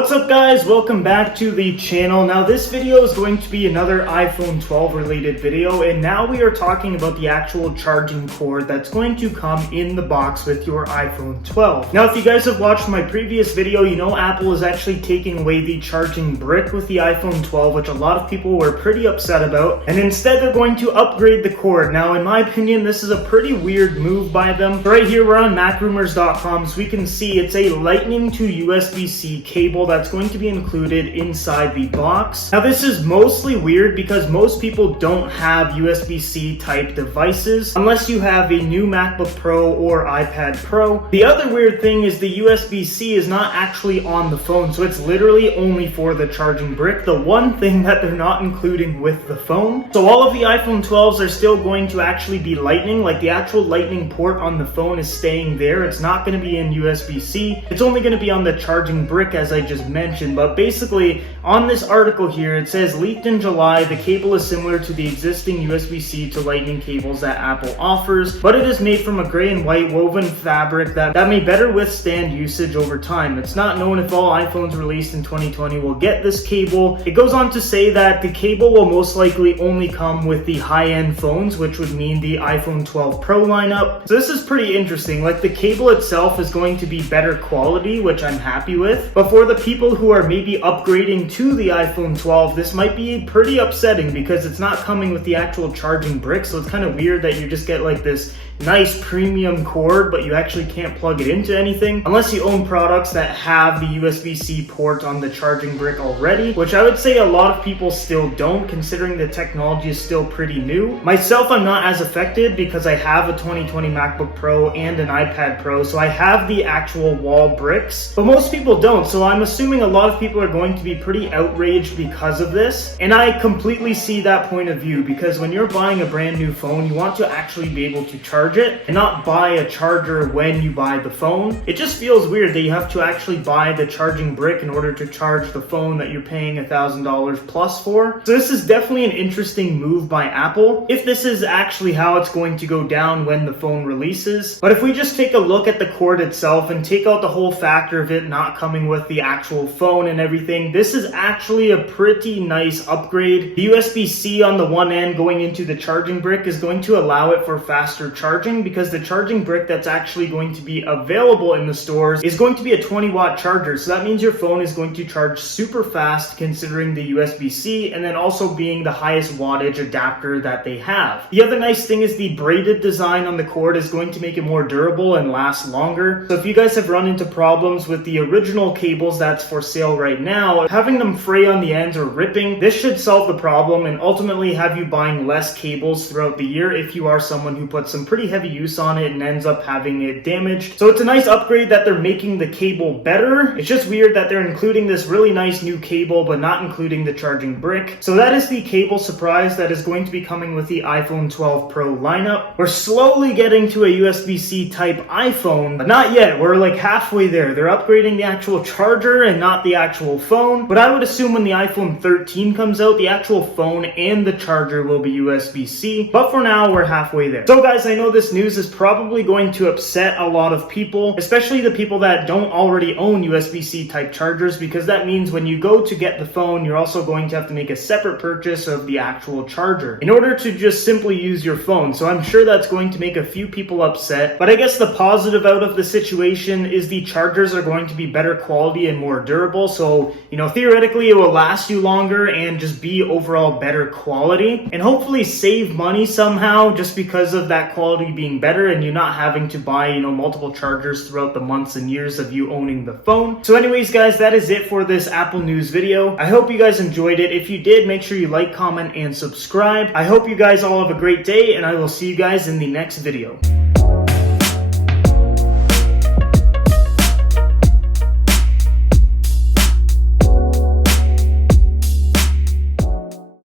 What's up guys, welcome back to the channel. Now this video is going to be another iPhone 12 related video, and now we are talking about the actual charging cord that's going to come in the box with your iPhone 12. Now if you guys have watched my previous video, you know Apple is actually taking away the charging brick with the iPhone 12, which a lot of people were pretty upset about, and instead they're going to upgrade the cord. Now in my opinion, this is a pretty weird move by them. Right here we're on MacRumors.com, so we can see it's a Lightning to USB-C cable that's going to be included inside the box. Now this is mostly weird because most people don't have USB-C type devices unless you have a new MacBook Pro or iPad Pro. The other weird thing is the USB-C is not actually on the phone, so it's literally only for the charging brick, the one thing that they're not including with the phone. So all of the iPhone 12s are still going to actually be Lightning, like the actual Lightning port on the phone is staying there. It's not going to be in USB-C. It's only going to be on the charging brick, as I just mentioned. But basically on this article here it says, leaked in July, the cable is similar to the existing USB-C to Lightning cables that Apple offers, but it is made from a gray and white woven fabric that may better withstand usage over time. It's not known if all iPhones released in 2020 will get this cable. It goes on to say that the cable will most likely only come with the high-end phones, which would mean the iPhone 12 Pro lineup. So this is pretty interesting. Like, the cable itself is going to be better quality, which I'm happy with, but for the people who are maybe upgrading to the iPhone 12, this might be pretty upsetting because it's not coming with the actual charging brick. So it's kind of weird that you just get like this nice premium cord, but you actually can't plug it into anything unless you own products that have the USB-C port on the charging brick already, which I would say a lot of people still don't, considering the technology is still pretty new. Myself, I'm not as affected because I have a 2020 MacBook Pro and an iPad Pro, so I have the actual wall bricks, but most people don't. So I'm assuming a lot of people are going to be pretty outraged because of this, and I completely see that point of view, because when you're buying a brand new phone, you want to actually be able to charge it and not buy a charger when you buy the phone. It just feels weird that you have to actually buy the charging brick in order to charge the phone that you're paying $1,000 plus for. So this is definitely an interesting move by Apple, if this is actually how it's going to go down when the phone releases. But if we just take a look at the cord itself and take out the whole factor of it not coming with the actual phone and everything, this is actually a pretty nice upgrade. The USB-C on the one end going into the charging brick is going to allow it for faster charging, because the charging brick that's actually going to be available in the stores is going to be a 20-watt charger. So that means your phone is going to charge super fast considering the USB-C, and then also being the highest wattage adapter that they have. The other nice thing is the braided design on the cord is going to make it more durable and last longer. So if you guys have run into problems with the original cables that's for sale right now, having them fray on the ends or ripping, this should solve the problem and ultimately have you buying less cables throughout the year if you are someone who puts some pretty heavy use on it and ends up having it damaged. So it's a nice upgrade that they're making the cable better. It's just weird that they're including this really nice new cable but not including the charging brick. So that is the cable surprise that is going to be coming with the iPhone 12 Pro lineup. We're slowly getting to a USB-C type iPhone, but not yet. We're like halfway there. They're upgrading the actual charger and not the actual phone, but I would assume when the iPhone 13 comes out, the actual phone and the charger will be USB-C, but for now we're halfway there. So guys, I know this news is probably going to upset a lot of people, especially the people that don't already own USB-C type chargers, because that means when you go to get the phone, you're also going to have to make a separate purchase of the actual charger in order to just simply use your phone. So I'm sure that's going to make a few people upset, but I guess the positive out of the situation is the chargers are going to be better quality and more durable. So, you know, theoretically it will last you longer and just be overall better quality, and hopefully save money somehow just because of that quality being better and you not having to buy, you know, multiple chargers throughout the months and years of you owning the phone. So anyways guys, that is it for this Apple News video. I hope you guys enjoyed it. If you did, make sure you like, comment, and subscribe. I hope you guys all have a great day, and I will see you guys in the next video.